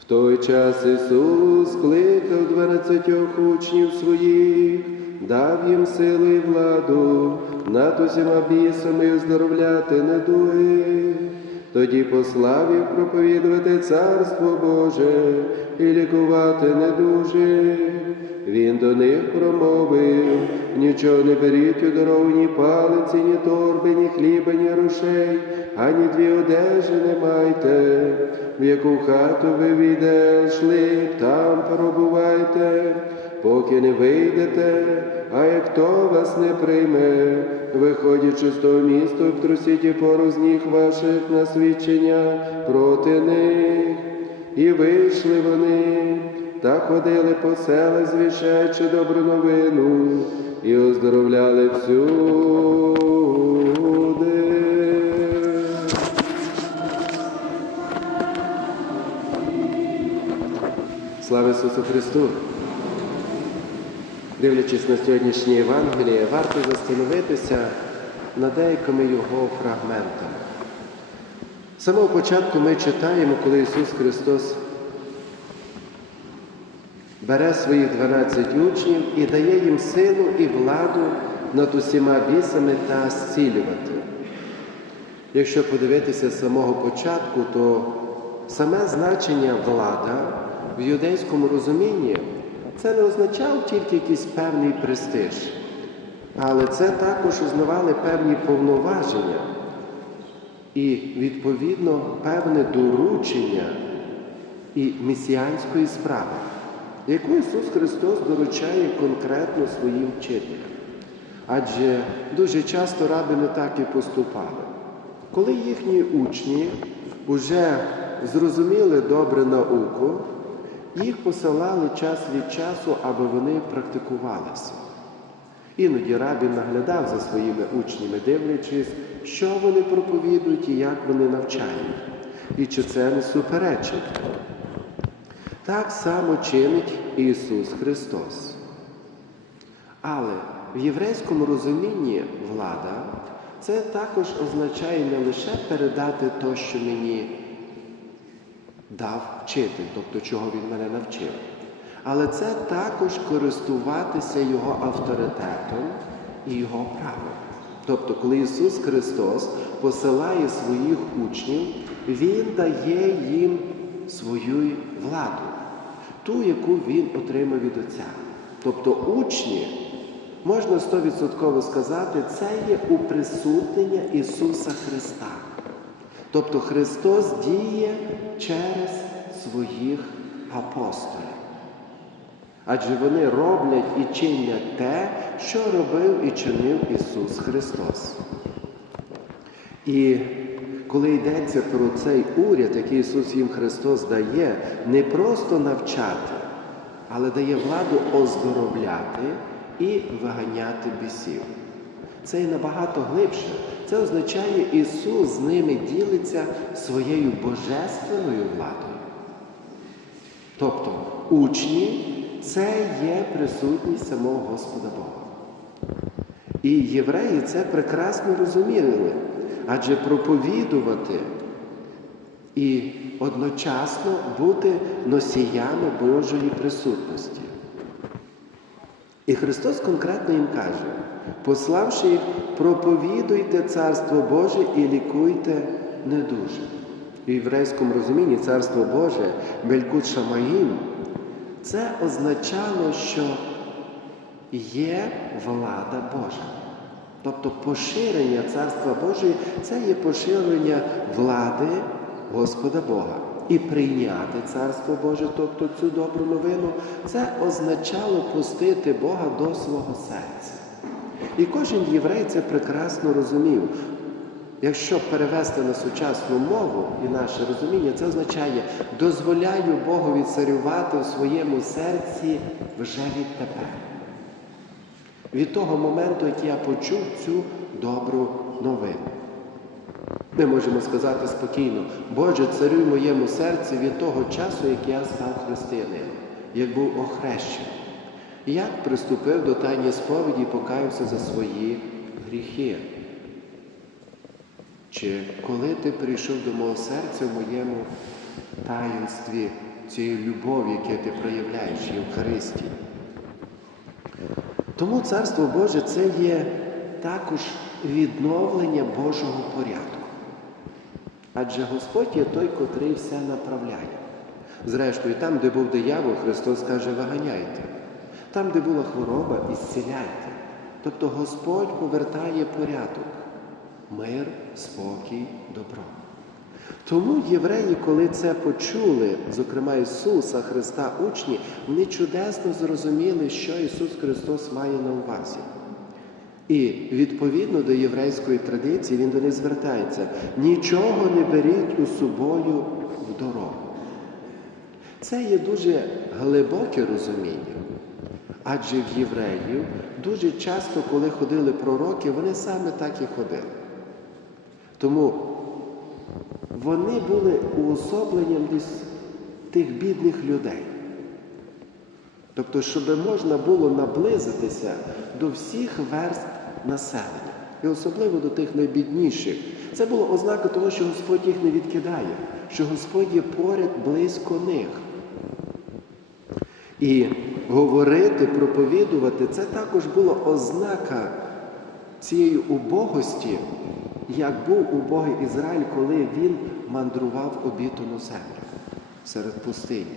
В той час Ісус кликав дванадцятьох учнів своїх, дав їм силу і владу над усіма бісами оздоровляти недуги. Тоді послав їх проповідувати Царство Боже і лікувати недужих. Він до них промовив, нічого не беріть у дорогу, ні палиці, ні торби, ні хліба, ні грошей, ані дві одежі не майте, в яку хату ви війде, шли, там перебувайте, поки не вийдете, а як хто вас не прийме, виходячи з того міста, обтрусіть і пору з ваших на свідчення проти них. І вийшли вони, та ходили по селах, звіщаючи добру новину, і оздоровляли всюди. Слава Ісусу Христу! Дивлячись на сьогоднішнє Євангеліє, варто застановитися над деякими його фрагментами. З самого початку ми читаємо, коли Ісус Христос бере своїх 12 учнів і дає їм силу і владу над усіма бісами та зцілювати. Якщо подивитися з самого початку, то саме значення влада в юдейському розумінні це не означав тільки якийсь певний престиж, але це також узнавали певні повноваження і, відповідно, певне доручення і месіанської справи, яку Ісус Христос доручає конкретно своїм вчителям. Адже дуже часто раби не так і поступали. Коли їхні учні вже зрозуміли добре науку, їх посилали час від часу, аби вони практикувалися. Іноді рабін наглядав за своїми учнями, дивлячись, що вони проповідують і як вони навчають, і чи це не суперечить. Так само чинить Ісус Христос. Але в єврейському розумінні влада це також означає не лише передати те, що мені дав вчитель, тобто чого він мене навчив. Але це також користуватися Його авторитетом і Його правом. Тобто, коли Ісус Христос посилає своїх учнів, Він дає їм свою владу, ту, яку Він отримав від Отця. Тобто учні, можна стовідсотково сказати, це є уприсутнення Ісуса Христа. Тобто Христос діє через своїх апостолів. Адже вони роблять і чинять те, що робив і чинив Ісус Христос. І коли йдеться про цей уряд, який Ісус їм Христос дає, не просто навчати, але дає владу оздоровляти і виганяти бісів. Це і набагато глибше. Це означає, Ісус з ними ділиться своєю божественною владою. Тобто учні це є присутність самого Господа Бога. І євреї це прекрасно розуміли, адже проповідувати і одночасно бути носіями Божої присутності. І Христос конкретно їм каже, пославши їх, проповідуйте Царство Боже і лікуйте недуже. В єврейському розумінні Царство Боже, Белькут Шамаїм, це означало, що є влада Божа. Тобто поширення Царства Божої це є поширення влади Господа Бога. І прийняти Царство Боже, тобто цю добру новину, це означало пустити Бога до свого серця. І кожен єврей це прекрасно розумів. Якщо перевести на сучасну мову і наше розуміння, це означає дозволяю Богові царювати в своєму серці вже відтепер. Від того моменту, як я почув цю добру новину. Ми можемо сказати спокійно, Боже, царюй моєму серці від того часу, як я став християнином, як був охрещений. Як приступив до тайні сповіді і покаявся за свої гріхи. Чи коли ти прийшов до мого серця в моєму таїнстві цієї любові, яку ти проявляєш Євхаристії. Тому Царство Боже це є також відновлення Божого порядку. Адже Господь є той, котрий все направляє. Зрештою, там, де був диявол, Христос каже, виганяйте. Там, де була хвороба, ісціляйте. Тобто Господь повертає порядок, мир, спокій, добро. Тому євреї, коли це почули, зокрема Ісуса Христа, учні, вони чудесно зрозуміли, що Ісус Христос має на увазі. І відповідно до єврейської традиції він до них звертається: нічого не беріть у собою в дорогу. Це є дуже глибоке розуміння. Адже в євреїв дуже часто, коли ходили пророки, вони саме так і ходили. Тому вони були уособленням тих бідних людей. Тобто, щоб можна було наблизитися до всіх верст населення, і особливо до тих найбідніших. Це було ознака того, що Господь їх не відкидає, що Господь є поряд близько них. І говорити, проповідувати це також була ознака цієї убогості, як був убогий Ізраїль, коли він мандрував обітану землю серед пустині.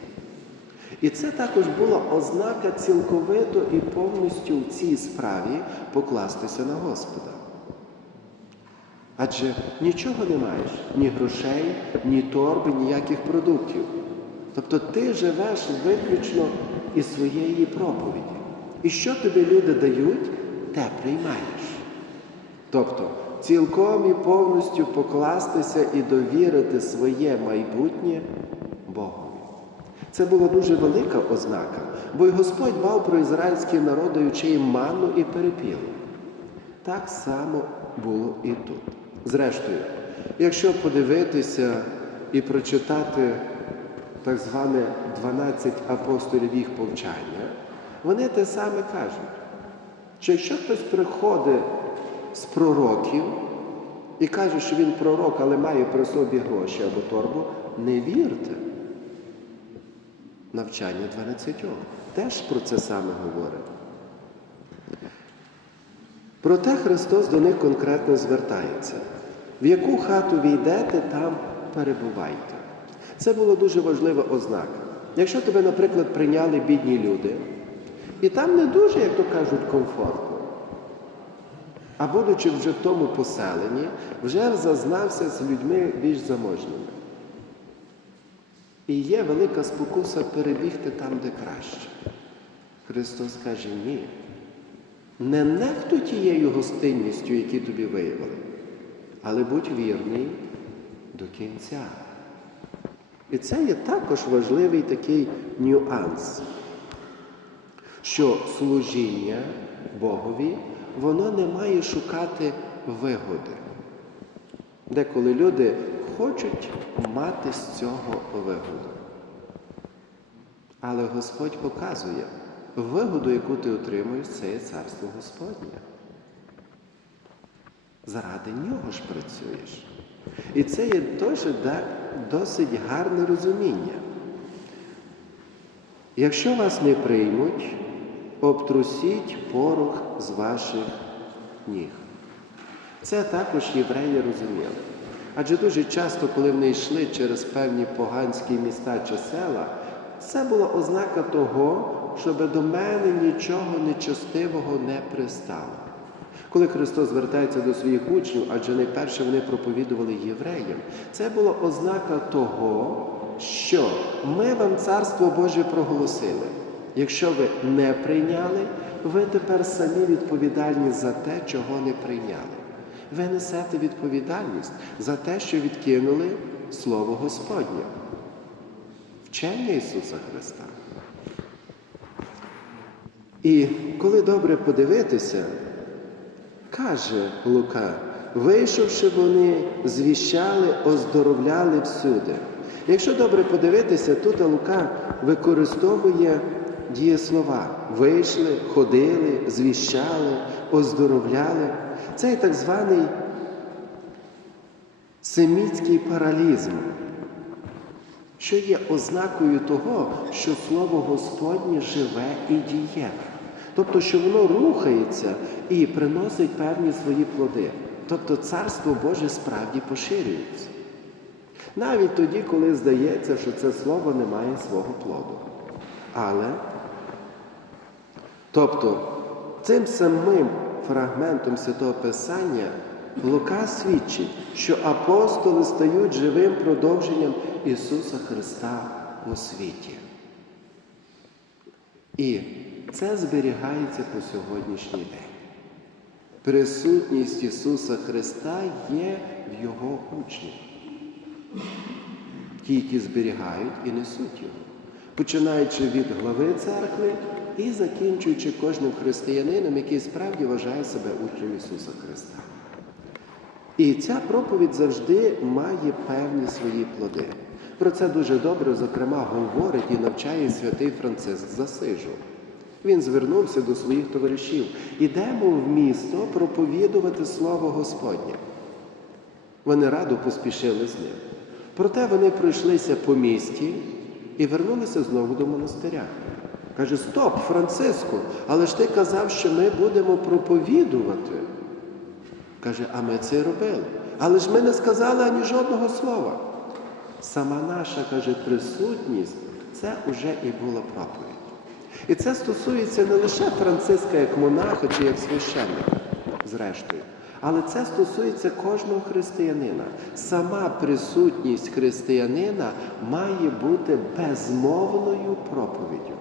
І це також була ознака цілковито і повністю в цій справі покластися на Господа. Адже нічого не маєш, ні грошей, ні торби, ніяких продуктів. Тобто ти живеш виключно із своєї проповіді. І що тобі люди дають, те приймаєш. Тобто цілком і повністю покластися і довірити своє майбутнє Богові. Це була дуже велика ознака, бо й Господь дбав про ізраїльський народ, даючи їм манну і перепілу. Так само було і тут. Зрештою, якщо подивитися і прочитати так зване 12 апостолів їх повчання, вони те саме кажуть, що якщо хтось приходить з пророків і каже, що він пророк, але має при собі гроші або торбу, не вірте. Навчання 12 теж про це саме говорить. Проте Христос до них конкретно звертається. В яку хату війдете, там перебувайте. Це була дуже важлива ознака. Якщо тебе, наприклад, прийняли бідні люди, і там не дуже, як то кажуть, комфортно, а будучи вже в тому поселенні, вже зазнався з людьми більш заможними. І є велика спокуса перебігти там, де краще. Христос каже, ні. Не нехтуй тією гостинністю, які тобі виявили, але будь вірний до кінця. І це є також важливий такий нюанс, що служіння Богові, воно не має шукати вигоди. Деколи люди хочуть мати з цього вигоду. Але Господь показує, вигоду, яку ти отримуєш, це є царство Господнє. Заради нього ж працюєш. І це є теж досить гарне розуміння. Якщо вас не приймуть, обтрусіть порох з ваших ніг. Це також євреї розуміли. Адже дуже часто, коли вони йшли через певні поганські міста чи села, це була ознака того, щоб до мене нічого нечестивого не пристало. Коли Христос звертається до своїх учнів, адже найперше вони проповідували євреям, це була ознака того, що ми вам Царство Боже проголосили. Якщо ви не прийняли, ви тепер самі відповідальні за те, чого не прийняли. Ви несете відповідальність за те, що відкинули Слово Господнє. Вчення Ісуса Христа. І коли добре подивитися, каже Лука, вийшовши вони, звіщали, оздоровляли всюди. Якщо добре подивитися, тут Лука використовує дієслова. Вийшли, ходили, звіщали, оздоровляли. Це так званий семітський паралізм. що є ознакою того, що Слово Господнє живе і дієве. Тобто, що воно рухається і приносить певні свої плоди. Тобто Царство Боже справді поширюється. Навіть тоді, коли здається, що це слово не має свого плоду. Але, тобто, цим самим фрагментом Святого Писання Лука свідчить, що апостоли стають живим продовженням Ісуса Христа у світі. І це зберігається по сьогоднішній день. Присутність Ісуса Христа є в Його учнях. Ті, які зберігають і несуть його, починаючи від глави церкви і закінчуючи кожним християнином, який справді вважає себе учнем Ісуса Христа. І ця проповідь завжди має певні свої плоди. Про це дуже добре, зокрема, говорить і навчає святий Франциск з Асижу. Він звернувся до своїх товаришів. Ідемо в місто проповідувати Слово Господнє. Вони радо поспішили з ним. Проте вони пройшлися по місті і вернулися знову до монастиря. Каже: Стоп, Франциску, але ж ти казав, що ми будемо проповідувати. Каже, а ми це робили. Але ж ми не сказали ані жодного слова. Сама наша, каже, присутність це вже і була проповідь. І це стосується не лише Франциска як монаха чи як священника, зрештою, але це стосується кожного християнина. Сама присутність християнина має бути безмовною проповіддю.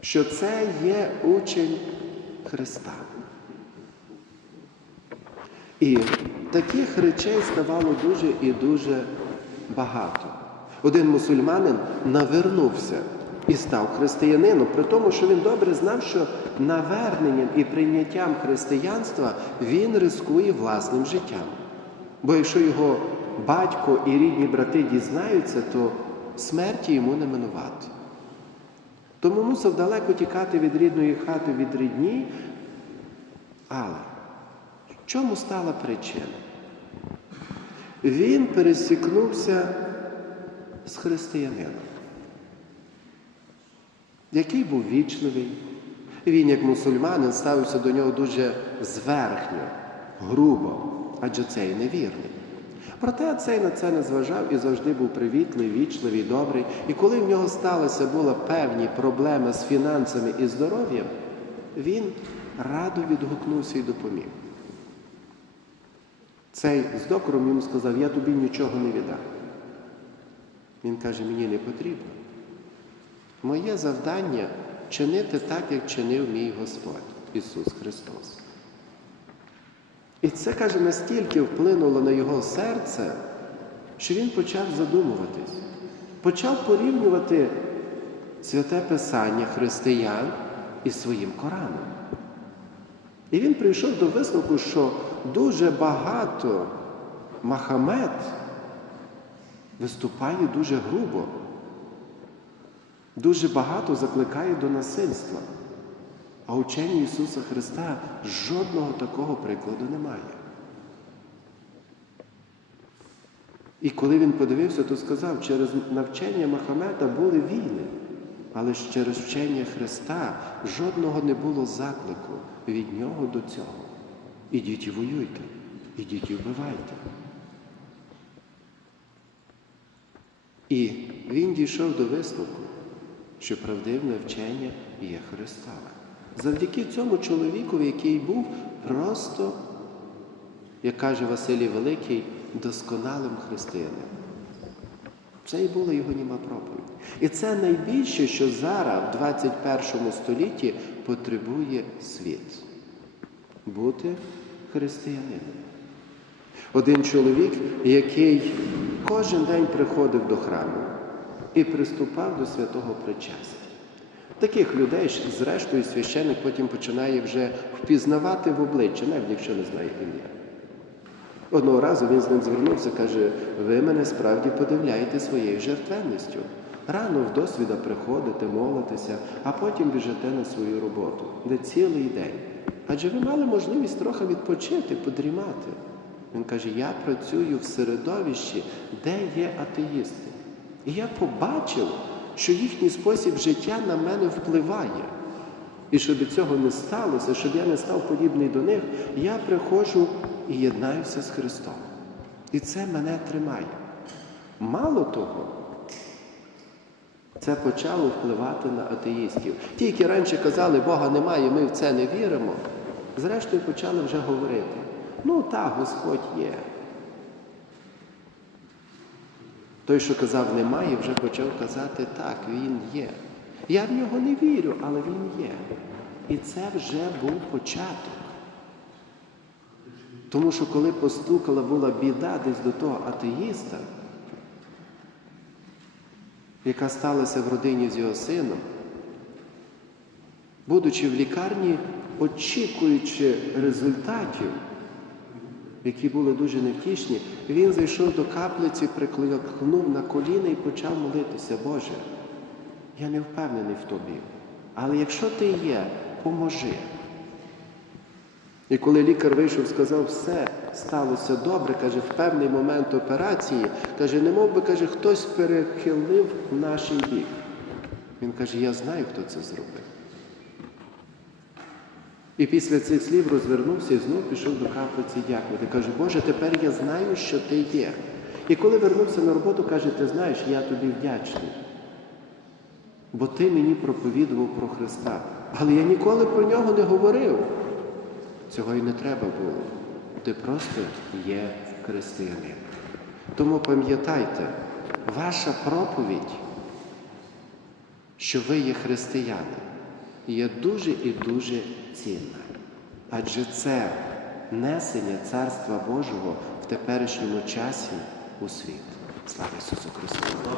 Що це є учень Христа. І таких речей ставало дуже і дуже багато. Один мусульманин навернувся і став християнином, при тому, що він добре знав, що наверненням і прийняттям християнства він рискує власним життям. Бо якщо його батько і рідні брати дізнаються, то смерті йому не минувати. Тому мусив далеко тікати від рідної хати, від рідні. Але в чому стала причина? Він пересікнувся з християнином, який був вічливий. Він, як мусульманин, ставився до нього дуже зверхньо, грубо, адже цей невірний. Проте цей на це не зважав і завжди був привітний, вічливий, добрий. І коли в нього сталися були певні проблеми з фінансами і здоров'ям, він радо відгукнувся і допоміг. Цей з докором йому сказав, я тобі нічого не віддам. Він каже, мені не потрібно. Моє завдання чинити так, як чинив мій Господь Ісус Христос. І це, каже, настільки вплинуло на його серце, що він почав задумуватись, почав порівнювати святе Писання християн із своїм Кораном. І він прийшов до висновку, що дуже багато Махамед виступає дуже грубо, дуже багато закликає до насильства. А ученні Ісуса Христа жодного такого прикладу немає. І коли він подивився, то сказав, через навчання Махамета були війни, але ж через вчення Христа жодного не було заклику від нього до цього. Ідіть і воюйте, ідіть і вбивайте. І він дійшов до висновку, що правдивне вчення є Христове. Завдяки цьому чоловікові, який був просто, як каже Василій Великий, досконалим християнином. Це і була його німа проповідь. І це найбільше, що зараз, в 21 столітті, потребує світ бути християнином. Один чоловік, який кожен день приходив до храму і приступав до святого причастя. Таких людей, зрештою, священник потім починає вже впізнавати в обличчя, навіть якщо не знає ім'я. Одного разу він з ним звернувся, каже, ви мене справді подивляєте своєю жертвенністю. Рано в досвіда приходите, молитеся, а потім біжите на свою роботу, де цілий день. Адже ви мали можливість трохи відпочити, подрімати. Він каже, я працюю в середовищі, де є атеїсти. І я побачив, що їхній спосіб життя на мене впливає. І щоб цього не сталося, щоб я не став подібний до них, я приходжу і єднаюся з Христом. І це мене тримає. Мало того, це почало впливати на атеїстів. Ті, які раніше казали, Бога немає, ми в це не віримо, зрештою почали вже говорити: ну так, Господь є. Той, що казав немає, вже почав казати так, він є. Я в нього не вірю, але він є. І це вже був початок. Тому що коли постукала була біда десь до того атеїста, яка сталася в родині з його сином, будучи в лікарні, очікуючи результатів, які були дуже невтішні, він зайшов до каплиці, прикликнув на коліна і почав молитися, Боже, я не впевнений в тобі, але якщо ти є, поможи. І коли лікар вийшов, сказав, все сталося добре, каже, в певний момент операції, каже, не мов би, каже, хтось перехилив наш бік. Він каже, я знаю, хто це зробив. І після цих слів розвернувся і знов пішов до каплиці дякувати. Каже, Боже, тепер я знаю, що ти є. І коли вернувся на роботу, каже, ти знаєш, я тобі вдячний. Бо ти мені проповідував про Христа. Але я ніколи про нього не говорив. Цього і не треба було. Ти просто є християнин. Тому пам'ятайте, ваша проповідь, що ви є християни, є дуже і дуже цінна. Адже це несення Царства Божого в теперішньому часі у світ. Слава Ісусу Христу!